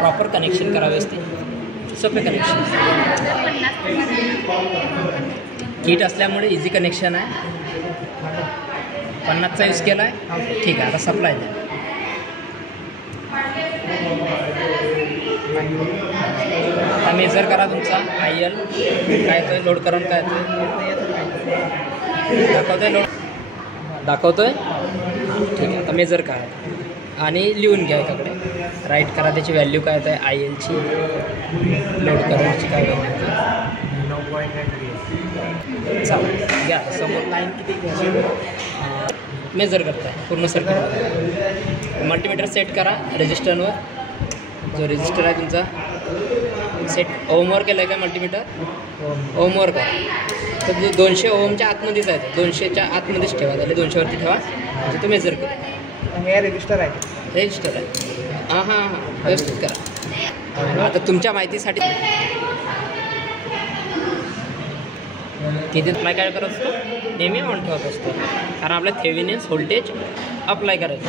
Proper connection करावे असते सोपे कनेक्शन. किट असल्यामुळे इझी कनेक्शन आहे. 50चा यूज केला आहे. ठीक आहे, आता सप्लाय द्या. आता मेजर करा तुमचा IL काय येतोय, लोड करंट काय येतोय दाखवतोय, लोड दाखवतोय. ठीक आहे, आता मेजर करा आणि लिहून घ्या एकाकडे. राईट करा त्याची व्हॅल्यू काय येत आहे, ILची, लोड करंटची काय व्हॅल्यू. चालेल घ्या. समोर लाईन किती मेजर करताय पूर्ण सर्किट. मल्टीमीटर सेट करा रजिस्टरवर. जो रजिस्टर आहे तुमचा सेट ओमवर केला आहे का मल्टीमीटर, ओमवर करा. तर 200 ओमच्या आतमध्येच आहे, 200च्या आतमध्येच ठेवा. त्याला 200वरती ठेवा म्हणजे तो मेजर करा. हे रजिस्टर आहे, रजिस्टर आहे. हां हां हां, व्यवस्थित करा. आता तुमच्या माहितीसाठी किती अप्लाय काय करत असतो, नेहमी ऑन ठेवत असतो, कारण आपल्या थेव्हिनिन्स व्होल्टेज अप्लाय करायचं.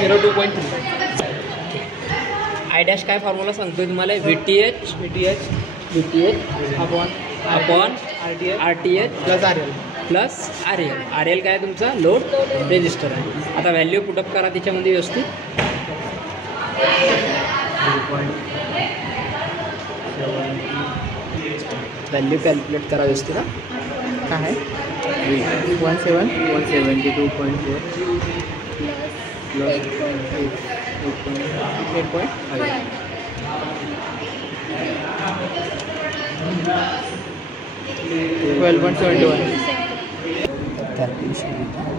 0.2.3. आय डॅश काय फॉर्म्युला सांगतोय तुम्हाला, VTH upon RTH plus RL काय तुमचा लोड रेजिस्टर आहे. आता व्हॅल्यू पुटअप करा त्याच्यामध्ये व्यवस्थित. व्हॅल्यू कॅल्क्युलेट करा व्यवस्थित. काय आहे 172.4 प्लस 12.71.